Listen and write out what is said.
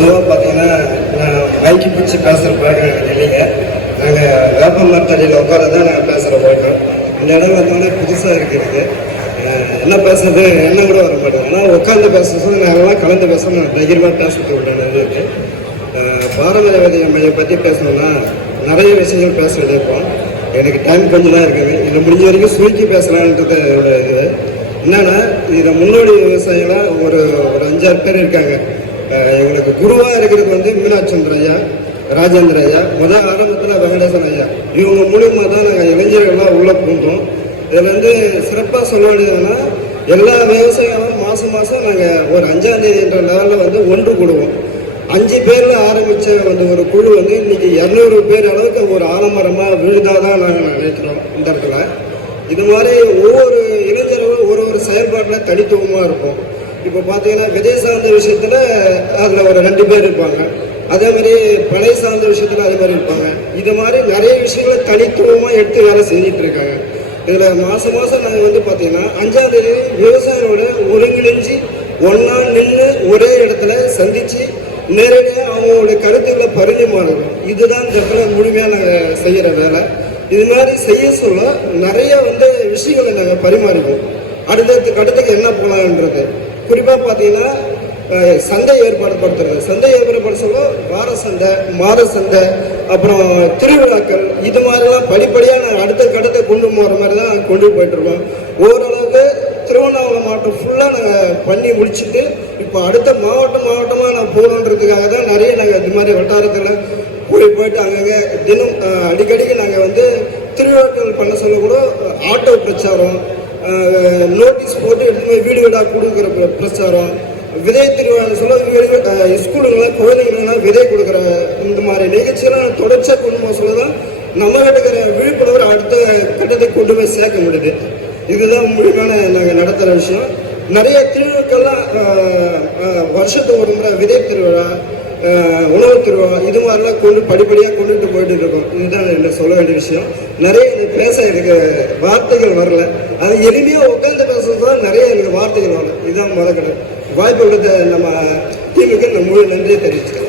பொதுவாக பார்த்தீங்கன்னா நான் மைக்கு பிடிச்சி பேசுகிற பழக்கம் இல்லைங்க. நாங்கள் வேப்ப மரத்தடியில் உட்கார தான் நாங்கள் பேசுகிற பழக்கம். இந்த இடம் வந்தோடனே புதுசாக இருக்கிறது. என்ன பேசுறது என்ன கூட வர மாட்டேங்க. ஆனால் உட்காந்து பேசுறது நாங்கள்லாம் கலந்து பேசணும் தைரியமாக பேசுறது விட்டானது இருக்குது. பாரம்பரிய வேதிய மையம் பற்றி பேசணும்னா நிறைய விஷயங்கள் பேச வேண்டியிருப்போம். எனக்கு டைம் கொஞ்சம் தான் இருக்குது. இதில் முடிஞ்ச வரைக்கும் சுருக்கி பேசலான்றது என்னோட இது. என்னன்னா இதில் முன்னோடி விவசாயிகளாக ஒரு 5-6 பேர் இருக்காங்க. எங்களுக்கு குருவாக இருக்கிறது வந்து மீனாட்சந்திர ஐயா, ராஜேந்திர ஐயா, முதல் ஆரம்பத்தில் வெங்கடேசன் ஐயா. இவங்க மூலியமாக தான் நாங்கள் இளைஞர்கள்லாம் உள்ளே பூந்தோம். இதில் வந்து சிறப்பாக சொல்ல வேண்டியதுன்னா எல்லா விவசாயிகளும் மாதம் நாங்கள் ஒரு 5ஆம் தேதின்ற லெவலில் வந்து ஒன்று கூடுவோம். 5 பேரில் ஆரம்பித்த வந்து ஒரு குழு வந்து இன்னைக்கு 200 பேர் அளவுக்கு ஒரு ஆலமரமாக விழுதாதான் நாங்கள் நினைக்கிறோம். இந்த இடத்துல இது மாதிரி ஒவ்வொரு இளைஞர்களும் ஒரு செயல்பாட்டில் தனித்துவமாக இருக்கும். இப்போ பார்த்தீங்கன்னா விதை சார்ந்த விஷயத்தில் அதில் ஒரு 2 பேர் இருப்பாங்க. அதே மாதிரி பனை சார்ந்த விஷயத்தில் அதே மாதிரி இருப்பாங்க. இது மாதிரி நிறைய விஷயங்களை தனித்துவமாக எடுத்து வேலை செஞ்சுட்டு இருக்காங்க. இதில் மாதம் நாங்கள் வந்து பார்த்தீங்கன்னா 5ஆம் தேதி விவசாயிகளோட ஒருங்கிணைஞ்சு ஒன்றா நின்று ஒரே இடத்துல சந்தித்து நேரடியாக அவங்களுடைய கருத்துக்களை பரிமாறுறோம். இதுதான் இந்த இடத்துல முழுமையாக நாங்கள் செய்கிற வேலை. இது மாதிரி செய்ய சொல்ல நிறைய வந்து விஷயங்களை நாங்கள் பரிமாறிப்போம். அடுத்துக்கு என்ன போகலான்றது குறிப்பாக பார்த்தீங்கன்னா சந்தை ஏற்பாடுபடுத்துறது. சந்தை ஏற்பாடு சொல்ல வார சந்தை, மாத சந்தை, அப்புறம் திருவிழாக்கள், இது மாதிரிலாம் படிப்படியாக நாங்கள் அடுத்த கொண்டு போகிற மாதிரி தான் கொண்டு போயிட்டுருக்கோம். ஓரளவுக்கு திருவண்ணாமலை மாவட்டம் ஃபுல்லாக நாங்கள் பண்ணி முடிச்சுட்டு இப்போ அடுத்த மாவட்டமாக நான் போகணுன்றதுக்காக தான் நிறைய நாங்கள் இது மாதிரி வட்டாரத்தில் போயிட்டு அங்கங்கே தினம் அடிக்கடிக்கு நாங்கள் வந்து திருவிழாக்கள் பண்ண சொல்ல கூட ஆட்டோ பிரச்சாரம், நோட்டீஸ் போட்டு எடுத்து வீடு வீடாக கொடுக்குற பிரச்சாரம், விதை திருவிழா சொல்ல ஸ்கூலுங்களாம் குழந்தைங்களாம் விதை கொடுக்குற இந்த மாதிரி நிகழ்ச்சியெல்லாம் தொடர்ச்சியாக கொண்டு போக சொல்ல தான் நம்ம கிட்ட விழிப்புணர்வு அடுத்த கட்டத்தை கொண்டு போய் சேர்க்க முடியுது. இதுதான் முழுமையான நாங்கள் நடத்துகிற விஷயம். நிறைய திருவிழாக்கள்லாம் வருஷத்துக்கு ஒரு முறை விதை திருவிழா, உணவு திருவிழா, இது மாதிரிலாம் படிப்படியாக கொண்டுட்டு போயிட்டு இருக்கோம். இதுதான் என்ன சொல்ல வேண்டிய விஷயம். நிறைய எனக்கு பேச எனக்கு வார்த்தைகள் வரல. அது எளிமையாக உட்காந்து பேசுறது தான் நிறைய எனக்கு வார்த்தைகள் வரல. இதுதான் முதல் கடை. வாய்ப்பு கொடுத்த நம்ம டீமுக்கு நான் முழு நன்றியை தெரிவிச்சுக்கிறேன்.